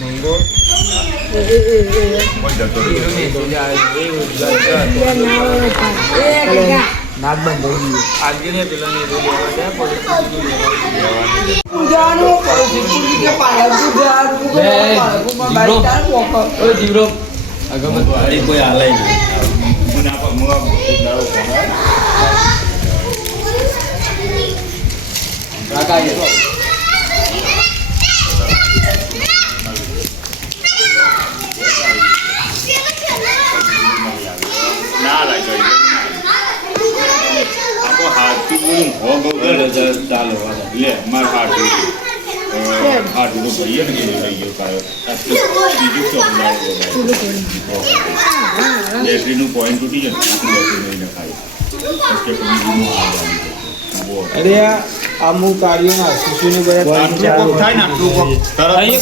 મંગો નાક બંધ થઈ ગયું આજે ને પેલા ને જીવરો અગમત કોઈ હાલાય ચાલો લે માર હાથ હાથ તો ભઈએ ને લઈ ગયો કાયો બેટરીનું પોઈન્ટ તૂટી જાય ખાય અરે અમુક કાર્યોના શિશુને બધા થાય ને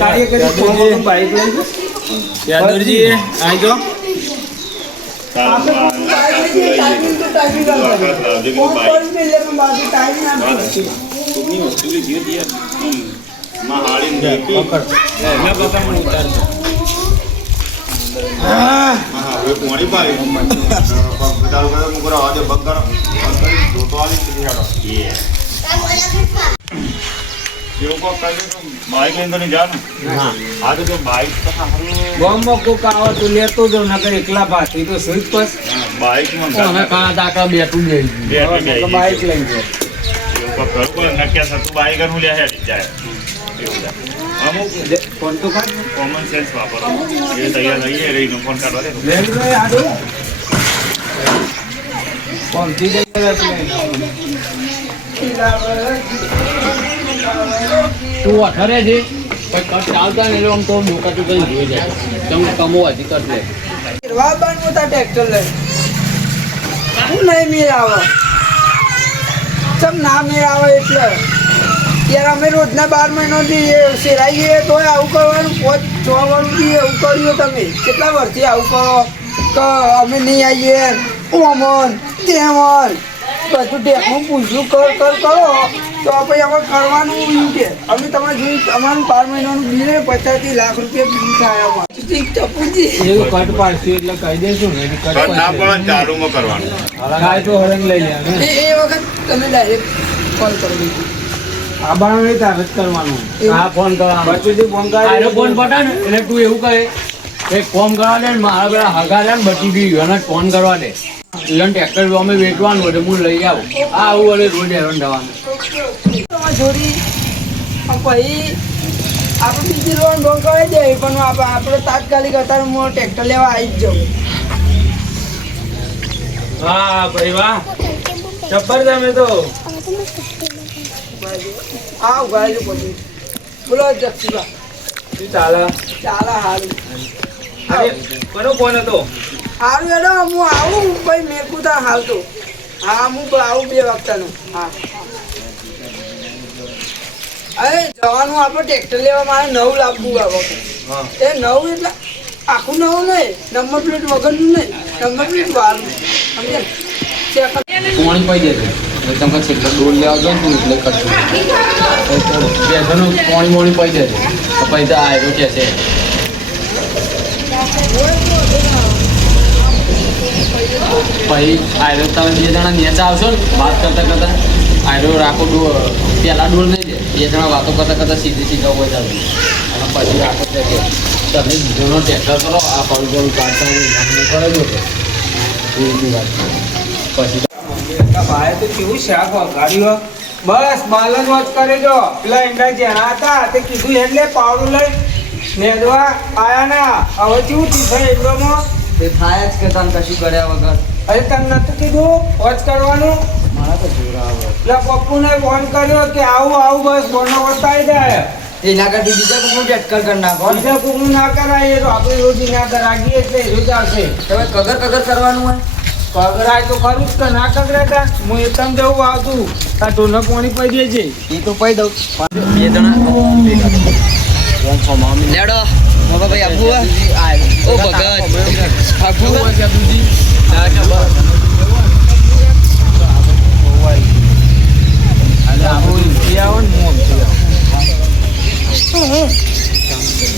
કાર્ય કરી બાઈક લઈ યાદવજી આવી જાઓ बाइक तो लेतो जो ना कर एकला बाकी तो स्विच बस बाइक में कहाँ जाकर बैठू बाइक लेंगे क्या सब बाइक ले जाए फोन तो कर कॉमन सेंस वापर ये तैयार नहीं है रे फोन कर वाले कौन सी जगह તું અઠરે છે કટ ચાલતા ને આમ તો મોકા તો કઈ જોઈ જાય તમે કમો હજી કર લે ફેરવા બાનું તા ટ્રેક્ટર લે હું નહીં મેળ આવે ચમ ના મેળ આવે એટલે યાર અમે રોજના 12 મહિનાથી શેરાઈએ તોય આવું કરવાનું 5-6 વર્ષથી એવું કર્યું તમે કેટલા વર્ષથી આવું કરો કે અમે નહીં આવીએ ઓમન તેમન બધું ડેકનું પૂછ્યું કર કરો તો પછી અમે કરવાનું કે અમે તમારે જોઈ અમારું 12 મહિનાનું બિલ 50 લાખ રૂપિયા બિલ થાય ચપુજી એવું કટ પાડશું એટલે કહી દેશું ને કટ ના પણ ચાલુમાં કરવાનું કાય તો હરંગ લઈ લે એ વખત તમે ડાયરેક્ટ કોલ કરી દીધું આ બાણે તારે જ કરવાનું આ ફોન કરવાનો બચુજી ફોન કરે આનો ફોન પટા ને એટલે તું એવું કહે એક ફોન કરવા દે મારા પેલા હગા લે ને બચી ગયું અને ફોન કરવા દે લન ટ્રેક્ટર અમે વેચવાનું એટલે હું લઈ આવું આ આવું વડે રોડ હેરાન થવાનું જોડી પછી આપણે બીજી રોડ ડોન કરી દે પણ આપણે તાત્કાલિક અત્યારે હું ટ્રેક્ટર લેવા આવી જ જાઉં વાહ ભાઈ વાહ જબ્બર તમે તો આવ ગાયલું પછી બોલો જક્ષીબા શું ચાલે હારું કનો ફોન હતો સારું એડો હું આવું ભાઈ મેકું તા હાલ તો હા હું આવું 2 વાગતાનું હા અરે જવાનું આપણે ટ્રેક્ટર લેવા મારે 9 લાવવું આવે એ 9 એટલે આખું 9 નહીં નંબર પ્લેટ વગરનું નહીં નંબર પ્લેટ વાળું સમજે પાણી પાઈ દેજો તમે છેલ્લે ડોલ લેવા જાવ ને એટલે કરશું બેસવાનું પાણી પાઈ દેજો પછી તો આવ્યો કે છે પછી આયરો તમે 2 જણા નેચા આવશો ને વાત કરતા આયરો રાખો પેલા ડોલ નહીં દે 2 જણા વાતો કરતા સીધા હોય જાવ અને પછી રાખો છે કે તમે બીજોનો ટ્રેક્ટર કરો આ પળગોળ કાઢતા કરો છો એવી વાત પછી ભાઈ તો કેવું શાક ગાડીઓ બસ બાલન વાત કરે જો પેલા એંડા જેણા હતા તે કીધું એટલે પાવડું લઈ નેદવા આયા ના હવે કેવું થયું એકદમમાં તે થાય જ કે તને કશું કર્યા વગર અરે તને નતું કીધું વોચ કરવાનું મારા તો જોર આવે એટલે પપ્પુને ફોન કર્યો કે આવું બસ બોનો વતાઈ જાય એના કરતી બીજા કોકનું ટેટકર કરી નાખો બીજા કોકનું ના કરાય તો આપણે રોજ ના કરાગીએ એટલે રોજ આવશે તમે કગર કરવાનું હોય કગરાય તો ખરું જ કે ના કગરાતા હું એકદમ જવું આવતું આ ટોના પાણી પી દેજે એ તો પી દઉં 2 જણા લેડો બાબા ભાઈ આપુ ઓ ભગત આપુ જબુજી દાદા આલે આપુ ઇતિયાવન મો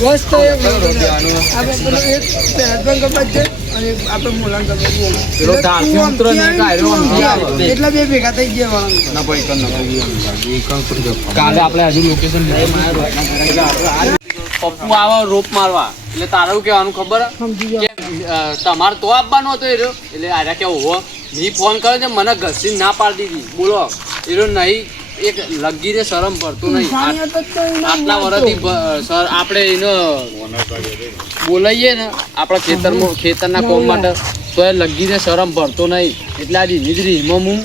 બસ તો એક આપણે પેલો એક પેટ્રોલ કપાત છે અને આપણે મોલાન કપાત પેલો ધારથી ઉતરો ને એક આયરો આમથી આવે. એટલા બે ભેગા થઈ ગયા ના ભાઈ કર કાલે આપણે હજુ લોકેશન પપ્પુ આવો રોપ મારવા એટલે તારે શું કહેવાનું ખબર સમજી કે તમારે તો આપવાનો હતો એ રહ્યો એટલે આર્યા કે ઓહો મેં ફોન કર્યો છે મને ઘસી ના પાડી દીધી બોલો એ રહ્યો નહીં એક લગીને શરમ પડતું નહીં આટલા વર્ષથી સર આપણે એને બોલાવીએ ને આપણા ખેતરના કોમ માટે તો એ લગીને શરમ પડતો નહીં એટલે આ ધીમી ધીરીમાં હું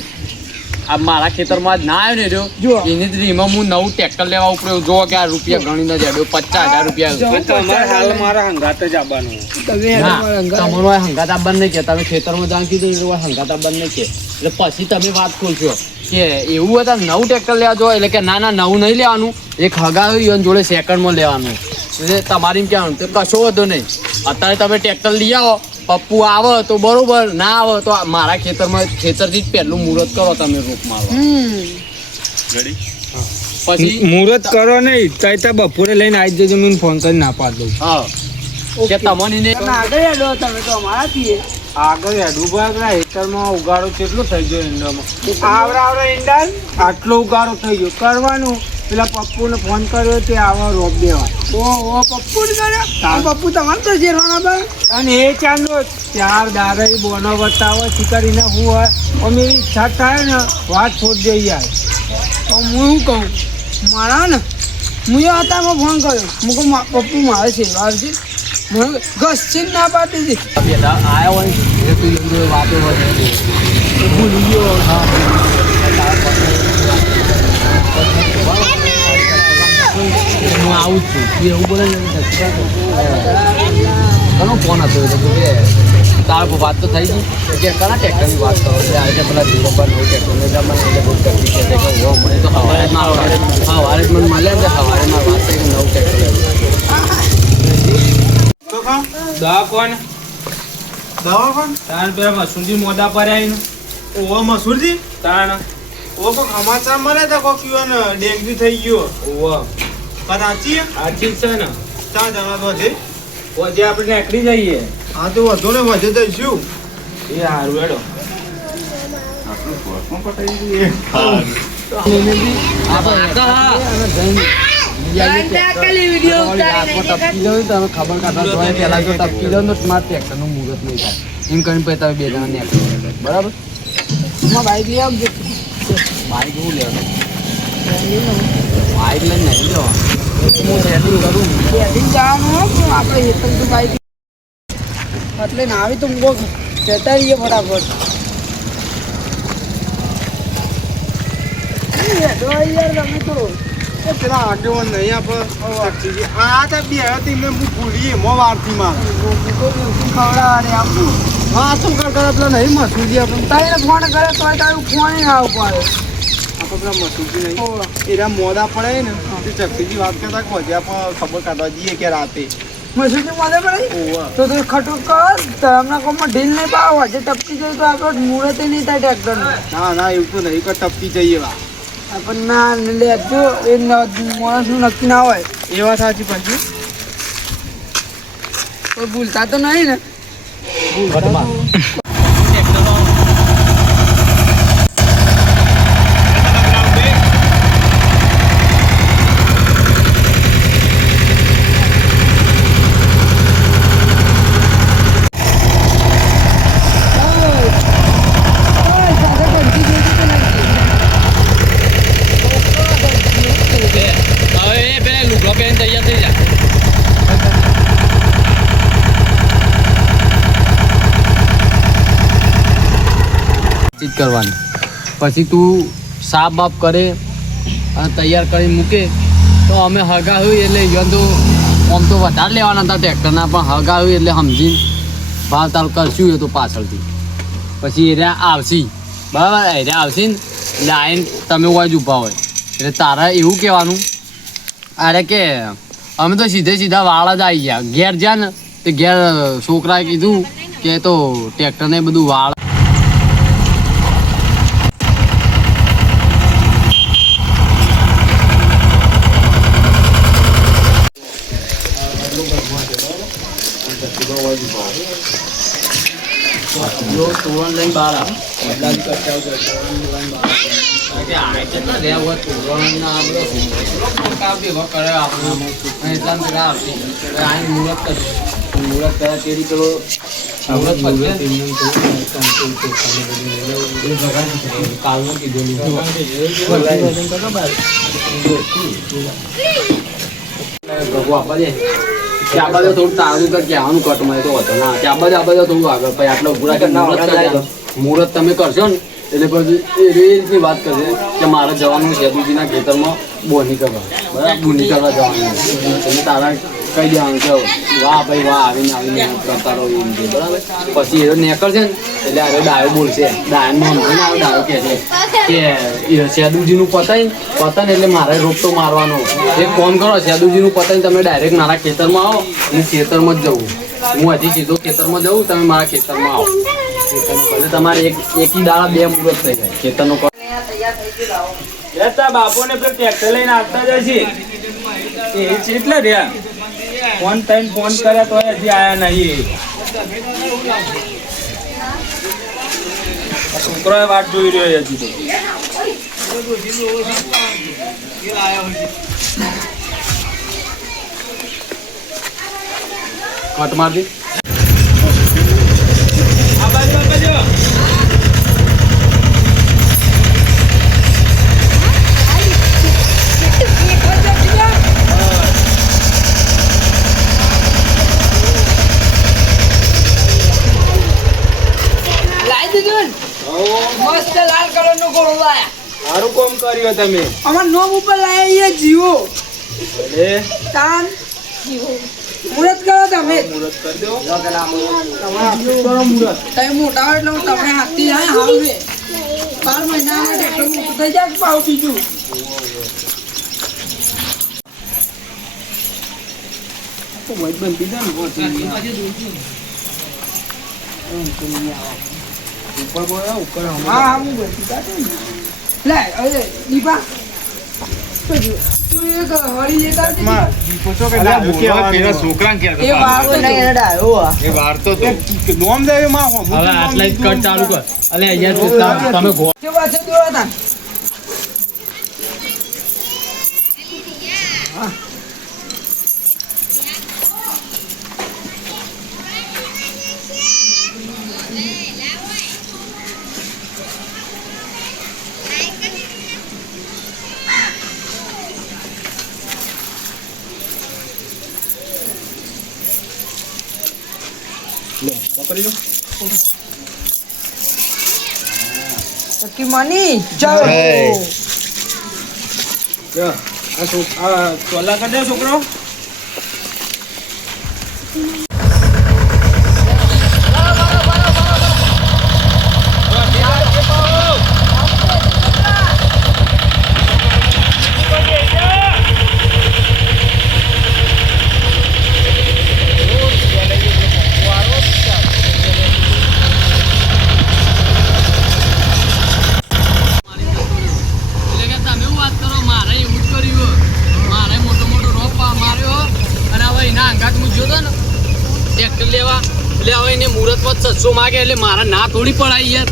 આ મારા ખેતરમાં જ ના આવ્યો ને રહ્યો એની ધીરીમાં હું નવું ટ્રેક્ટર લેવા ઉપડ્યો જો કે આ રૂપિયા ગણી નથી આવ્યો 50,000 રૂપિયા હાલ મારા હંગાત જ આવવાનું તમારો હંગાત આવવાનું નહીં કે તમે ખેતરમાં જાણ કીધું હંગાત આવવાનું નહીં કે એટલે પછી તમે વાત ખોલશો કે એવું હતા નવું ટ્રેક્ટર લેવા જો એટલે કે ના નવું નહીં લેવાનું એક હગાવ્યું જોડે સેકન્ડમાં લેવાનું એટલે તમારે એમ કહેવાનું તો કશો વધો નહીં અત્યારે તમે ટ્રેક્ટર લઈ આવો પપ્પુ આવે તો બરોબર ના આવે તો મારા ખેતરથી જ પહેલું મુહૂર્ત કરો તમે રોપ મારવા પછી મુહૂર્ત કરો નહીં તઈ બપોરે લઈને આવી જજો મને ફોન કરીને ના પાડ દઉં હા કે તમને આગળ હેડું ભાગલા હેતરમાં ઉગાડો કેટલો થઈ ગયો ઈંડામાં આવરા ઈંડા આટલો ઉગાડો થઈ ગયો કરવાનું પેલા પપ્પુને ફોન કર્યો તે આવા રોપ દેવા પપ્પુ તમારે તો જેરવાના બા અને એ ચાંદો 4 દાડા બોનો બતાવો કરીને હું હોય અમે ઈચ્છા થાય ને વાત છોડ દઈ યાર તો હું શું કહું મારા ને હું એ હતામાં ફોન કર્યો હું કહું પપ્પુ મારે સેવા છે મને ઘસી ના પાડી દીધી બેટા આયા હોય એ તું એમ વાતો ભૂલી ગયો હા હું આવું જ છું એવું બોલે ઘણો ફોન હતો તારા વાત તો થઈ ગઈ કે કયા ટ્રેક્ટરની વાત કરો એટલે આજે પેલા જીરોબાર નવું ટ્રેક્ટર એટલે બહુ તકલીફ છે કે હો મને તો સવારે જ મને મળે ને સવારે મારે વાત થઈ નવું ટ્રેક્ટર દવા કોણ તાણ પેલા મસૂરજી મોઢા પર આવીને ઓવા મસૂરજી તાણ ઓ કોક સમાચાર મળે તો કોક યુવાન ડેન્ગ્યુ થઈ ગયો ઓવા કદાચી આથી છે ને ત્યાં જવા છે પછી આપણે નીકળી જઈએ હા તો વધુ ને વધુ દઈશું એ સારું હેડો ખબર કાઢવા પેલા જો ટપકી જાવ તો સ્માર્ટ ટ્રેક્ટરનું મુહૂર્ત નહીં થાય એમ કરીને પછી તમે બે જણા નીકળી બરાબર બાઈક લઈ આવજો બાઈક એવું લેવાનું બાઈક લઈને નહીં જવાનું હું સેટિંગ કરું બેઠી જવાનું આપણે હેતલ તો બાઈક એટલે ના આવી તો મૂકો જતા રહીએ ફટાફટ યાર તમે તો પેલા આગેવાન નહીં આપણે આ તો બે હતી મેં હું ભૂલી એમાં વારથી માં ખવડાવવાને આપું હા શું કરતા પેલા નહીં મસૂરજી આપણે તારે ફોન કરે તો તારું ફોન ના પડે આપણે પેલા મસૂરજી નહીં એના મોડા પડે ને તે ચકરીજી વાત કરતા કે વધ્યા પણ ખબર કાઢવા જઈએ કે રાતે મસૂરી મળે પડે તો તું ખટુક કર હમણાં કોમમાં ઢીલ નહીં પાવ હજે ટપકી જાય તો આપણો મુહૂર્ત નહીં થાય ટ્રેક્ટરનું ના ના એવું તો નહીં કે ટપકી જઈએ વા પણ ના લેજો એ માણસનું નક્કી ના હોય એ વાત સાચી પછી કોઈ ભૂલતા તો નહીં ને કરવાની પછી તું સાફ બાફ કરે અને તૈયાર કરી મૂકે તો અમે હગા હોય એટલે ઈવન તો આમ તો વધારે લેવાના હતા ટ્રેક્ટરના પણ હગા હોય એટલે સમજીને ભાવ તાલ કરશું એ તો પાછળથી પછી એરિયા આવશી બરાબર એરિયા આવશે ને એટલે આવીને તમે હોય જ ઊભા હોય એટલે તારા એવું કહેવાનું અરે કે અમે તો સીધા વાળા જ આવી ગયા ઘેર જ્યાં ને તે ઘેર છોકરાએ કીધું કે તો ટ્રેક્ટરને બધું વાળ તોરણ લઈને બહાર આવ. બધા જ કરતા હોય તો તોરણ લઈને બહાર આવ. કારણ કે આ કેટલા રહ્યા હોય તોરણ ના આ બધો કામ ભેગો કરે આપણે અને એટલા ને પેલા આવતી આની મુહૂર્ત કરે. મુહૂર્ત કર્યા તે રીતે મુહૂર્ત પછી કાલનું કીધેલું આપવા દે. ત્યાં બાજુ થોડું તારું કર કહેવાનું કટ મળે તો હતો ના ત્યાં બાજુ આ બાજુ થોડું આગળ પછી આટલો પૂરા કે મુહૂર્ત તમે કરશો ને એટલે પછી એ રીતની વાત કરશે કે મારે જવાનું સેતુજીના ખેતરમાં બોની કરવા બરાબર બોની કરવા જવાનું તમે તારા કહી દેવાનું કે વાહ ભાઈ વાહ આવીને આવીને કરતા રહો એમ કે બરાબર પછી એ નીકળશે ને એટલે હવે ડાયો બોલશે ડાયનમાં સમજે ને આવે ડાયો કહે છે કે સેદુજીનું પતાય એટલે મારે રોપટો મારવાનો એક ફોન કરો સેદુજીનું પતાય તમે ડાયરેક્ટ મારા ખેતરમાં આવો અને ખેતરમાં જ જવું હું હજી સીધો ખેતરમાં જવું તમે મારા ખેતરમાં આવો એટલે તમારે એકી દાડા બે મુહૂર્ત થઈ જાય ખેતરનો બાપોને પેલો ટ્રેક્ટર લઈને આવતા જાય છે એ છે એટલે રહ્યા ફોન કર્યા તો હજી આયા નહીં. છોકરો વાટ જોઈ રહ્યો હજી તો. કટ માર દે. આ બાજુ લાઈ દીધું ને? મસ્ત લાલ કલર નો ઘોડો લાયા. સારું કામ કર્યું તમે. અમાર નોમ ઉપર લાયા એ જીવો એ કાન મુરત કરો તમે. મુહૂર્ત કરી દો. તમે મોટા હોય એટલે હું તમને હાથથી જાય હાલવે 12 મહિનામાં ટ્રેક્ટર મોટું થઈ જાય પાવ બીજું. હા હું બનતી જાતો ને. લે અરે દીપા તું એક હળી લેતા આવજે દીપા. પૂછો કે ડાયો કેવા પેલા છોકરાને કહેતો એ વાળો નહીં એને ડાયો. એ વારતો તો નોમ દે માં હવે આટલા જ કટ ચાલુ કર. અલે અહીંયા તમે કેવા છે દોરા તા. Kaki mani, jauh. આ ચોલા કરી દે છોકરો. ટ્રેક્ટર લેવા એટલે હવે એને મુહૂર્તમાં 600 માગે એટલે મારા ના થોડી પડાય યાર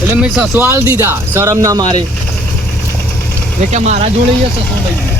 એટલે મેં 600 આલ દીધા શરમ ના મારે એટલે કે મારા જોડે 600 લઈ